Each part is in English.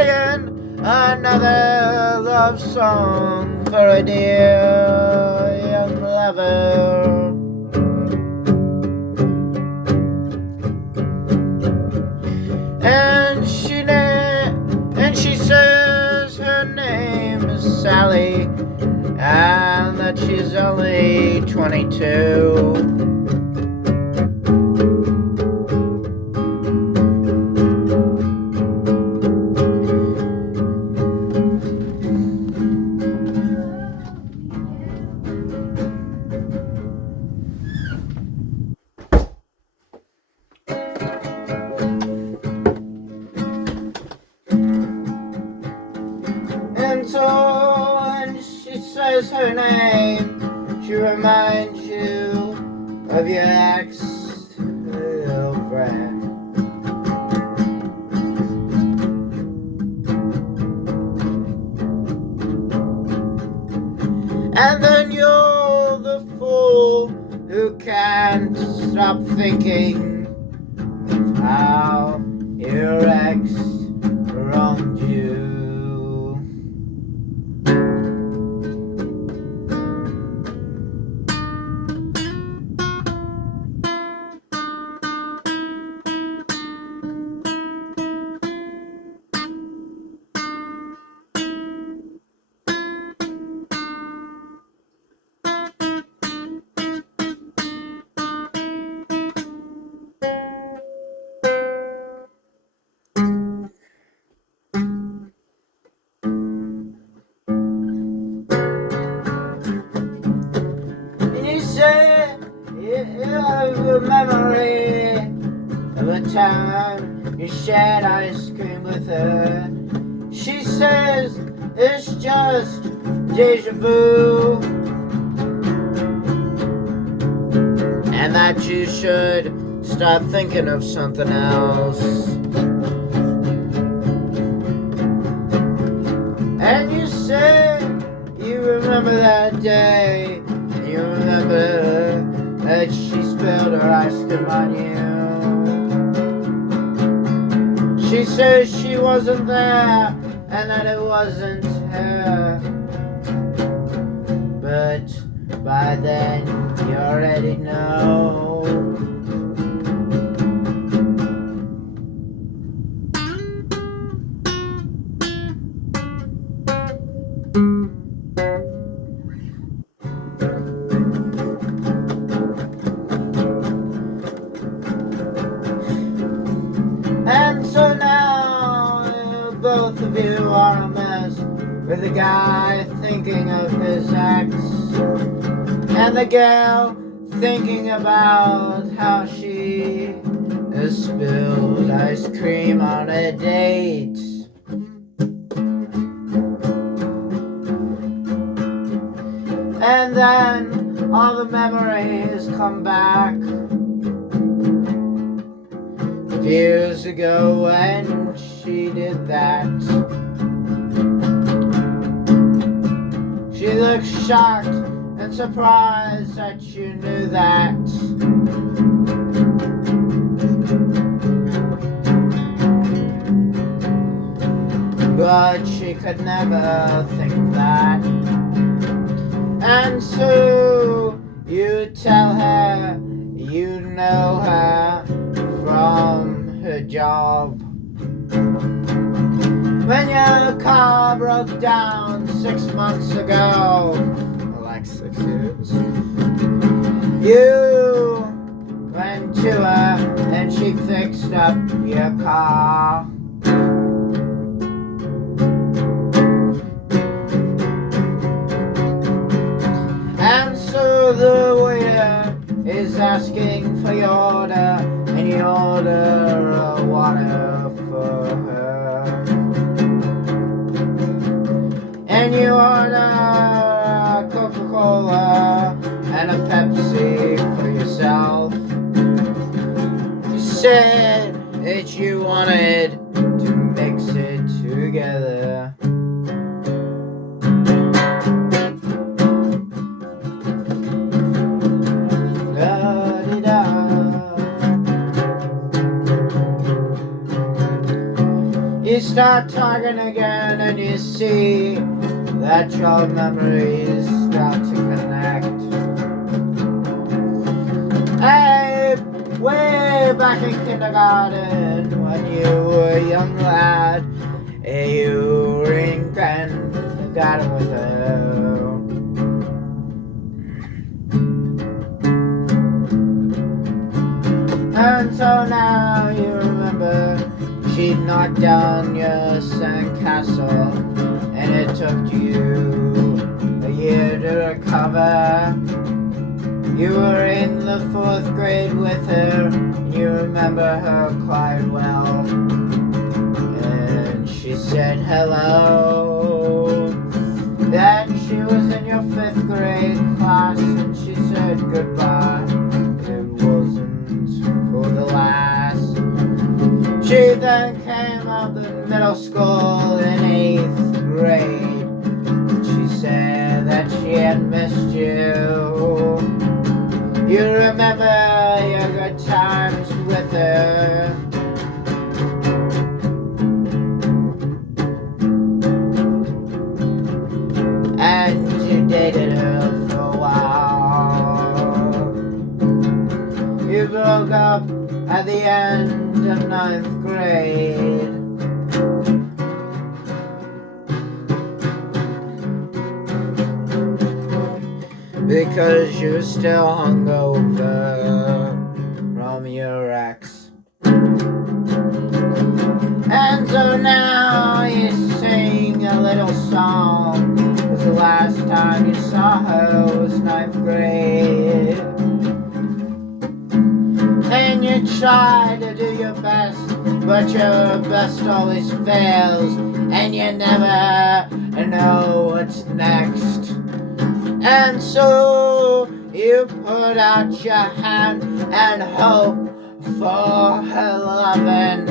playing another love song for a dear young lover. And she says her name is Sally, and that she's only 22. And so when she says her name, she reminds you of your ex-girlfriend. And then you're the fool who can't stop thinking of how your ex wronged you. You have a memory of a time you shared ice cream with her. She says it's just deja vu, and that you should start thinking of something else. And you say you remember that day, and you remember that she spilled her ice cream on you. She says she wasn't there and that it wasn't her, but by then you already know. And so now both of you are a mess, with the guy thinking of his ex, and the girl thinking about how she has spilled ice cream on a date. And then all the memories come back years ago when she did that. She looks shocked and surprised that you knew that. But she could never think that. And so you tell her you know her from her job. When your car broke down 6 months ago, like 6 years, you went to her and she fixed up your car. And so the waiter is asking for your order, and you order a water for her. And you order a Coca-Cola and a Pepsi for yourself. You said that you wanted to mix it together. You start talking again and you see that your memories start to connect. Hey, way back in kindergarten when you were a young lad, you were in kindergarten with her. And so now you remember she knocked down your sandcastle, and it took you a year to recover. You were in the 4th grade with her, and you remember her quite well. And she said hello. Then she was in your 5th grade class, and she said goodbye. It wasn't for the last. She then came up in middle school in 8th grade. She said that she had missed you. You remember your good times with her. And you dated her for a while. You broke up at the end of 9th grade. Because you're still hungover from your ex. And so now you sing a little song, 'cause the last time you saw her was 9th grade. And you try to do your best, but your best always fails, and you never know what's next. And so you put out your hand and hope for her loving.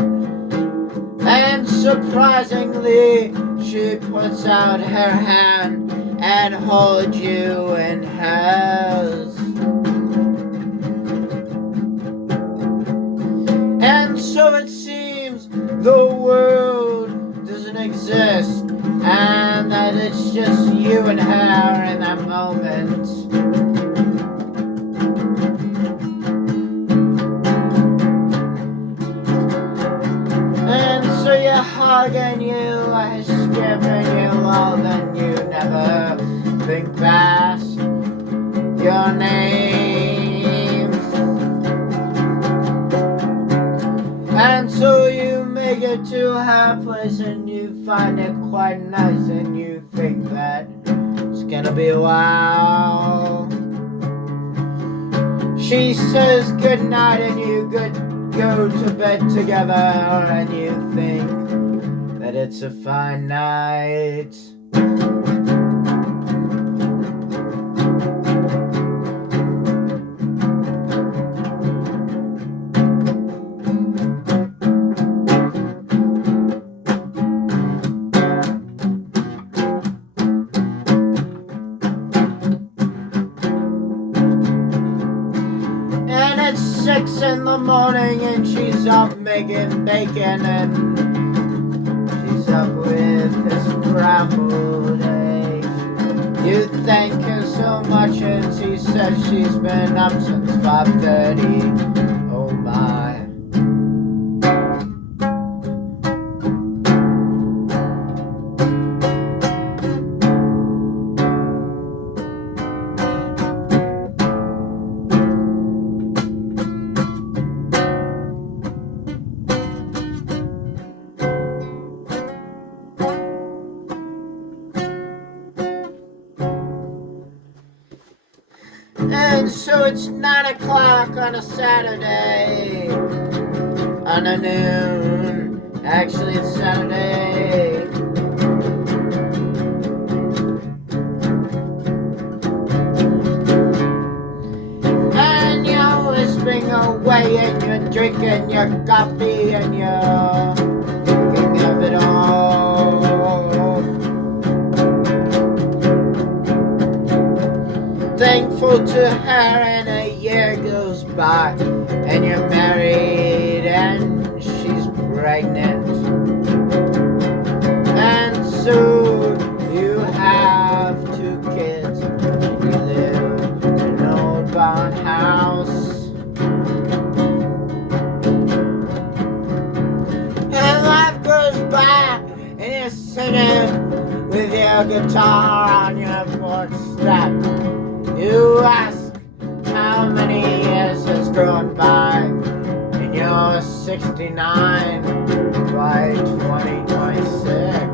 And surprisingly, she puts out her hand and holds you in hers. And so it seems the world doesn't exist, and that it's just you and her in that moment. And so you hug and you skip and you love and you never think past your name. And so you make it to her place and you find it quite nice and you think that it's gonna be a while. She says goodnight and you go to bed together and you think that it's a fine night. And it's 6 in the morning and she's up making bacon and she's up with this scrambled egg. You thank her so much and she says she's been up since 5:30. Oh my. And so it's 9 o'clock on a Saturday, on a noon, actually it's Saturday. And you're whispering away and you're drinking your coffee and you're thinking of it all. Thankful to her, and a year goes by and you're married and she's pregnant. your guitar on your porch step. You ask how many years has grown by, and you're 69 by 2026.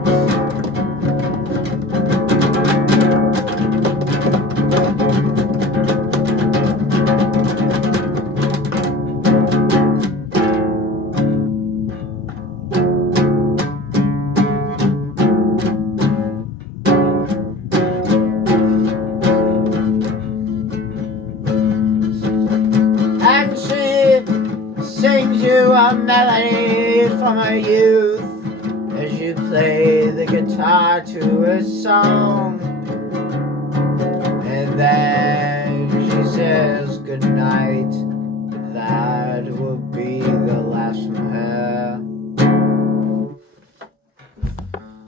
And she sings you a melody from her youth as you play the guitar to her song. And then she says goodnight. That will be the last from her.